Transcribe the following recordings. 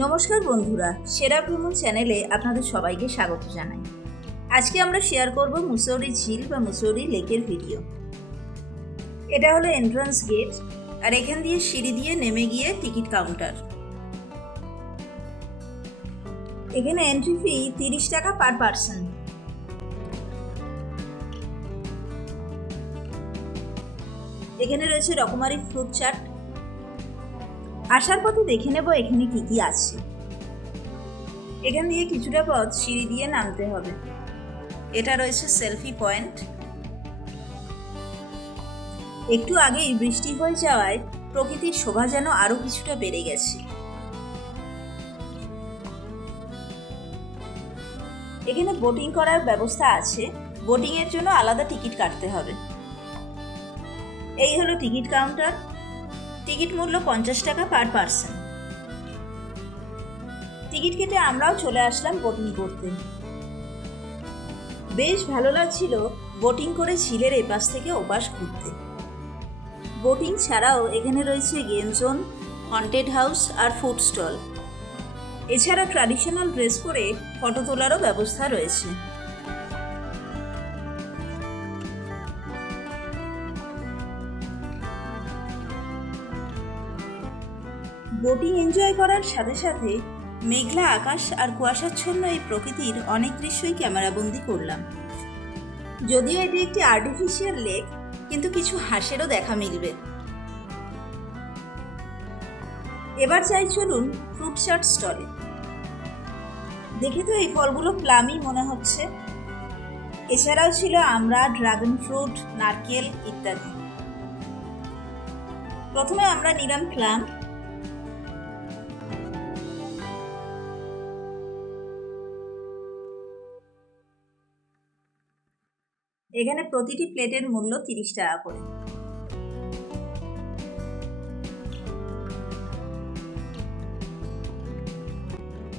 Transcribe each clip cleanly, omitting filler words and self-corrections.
নমস্কার বন্ধুরা, সেরা ভ্রমণ চ্যানেলে আপনাদের সবাইকে স্বাগত জানাই। আজকে আমরা শেয়ার করব মুসৌরি ঝিল বা মুসৌরি লেকের ভিডিও। এটা হলো এন্ট্রান্স গেট, আর এখান দিয়ে সিঁড়ি দিয়ে নেমে গিয়ে টিকিট কাউন্টার। এখানে এন্ট্রি ফি 30 টাকা পার পারসন। এখানে রয়েছে রকমারি ফ্রুট চাট। আসার পথে দেখে নেব এখানে কি কি আছে। এখান দিয়ে কিছুটা পথ সিঁড়ি দিয়ে নামতে হবে। এটা রয়েছে সেলফি পয়েন্ট। একটু আগেই বৃষ্টি হয়ে যাওয়ায় প্রকৃতির শোভা যেন আরো কিছুটা বেড়ে গেছে। এখানে বোটিং করার ব্যবস্থা আছে, বোটিং এর জন্য আলাদা টিকিট কাটতে হবে। এই হলো টিকিট কাউন্টার। টিকিট মূল্য 50 টাকা পার পারসন। টিকিট কেটে আমরাও চলে আসলাম বোটিং করতে। বেশ ভালো লাগছিল বোটিং করে ঝিলের এপাশ থেকে ওপাশ ঘুরতে। বোটিং ছাড়াও এখানে রয়েছে গেম জোন, হন্টেড হাউস আর ফুড স্টল। এছাড়া ট্র্যাডিশনাল ড্রেস পরে ফটো তোলারও ব্যবস্থা রয়েছে। বোটিং এনজয় করার সাথে সাথে মেঘলা আকাশ আর কুয়াশাচ্ছন্ন এই প্রকৃতির অনেক দৃশ্যই ক্যামেরাবন্দি করলাম। যদিও এটি একটি আর্টিফিশিয়াল লেক, কিন্তু কিছু হাঁসেরও দেখা মিলবে। এবার চাই চলুন ফ্রুট চাট স্টলে। দেখে তো এই ফলগুলো প্লামই মনে হচ্ছে। এছাড়াও ছিল আমড়া, ড্রাগন ফ্রুট, নারকেল ইত্যাদি। প্রথমে আমরা নিলাম প্লাম। এখানে প্রতিটি প্লেটের মূল্য 30 টাকা করে।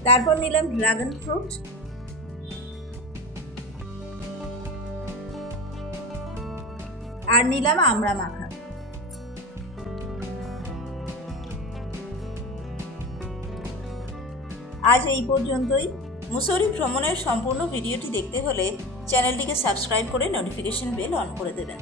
তারপর নিলাম ড্রাগন ফ্রুট, আর নিলাম আমড়া মাখা। আজ এই পর্যন্তই। মুসৌরি ভ্রমণের সম্পূর্ণ ভিডিওটি দেখতে হলে চ্যানেলটিকে সাবস্ক্রাইব করে নোটিফিকেশন বেল অন করে দেবেন।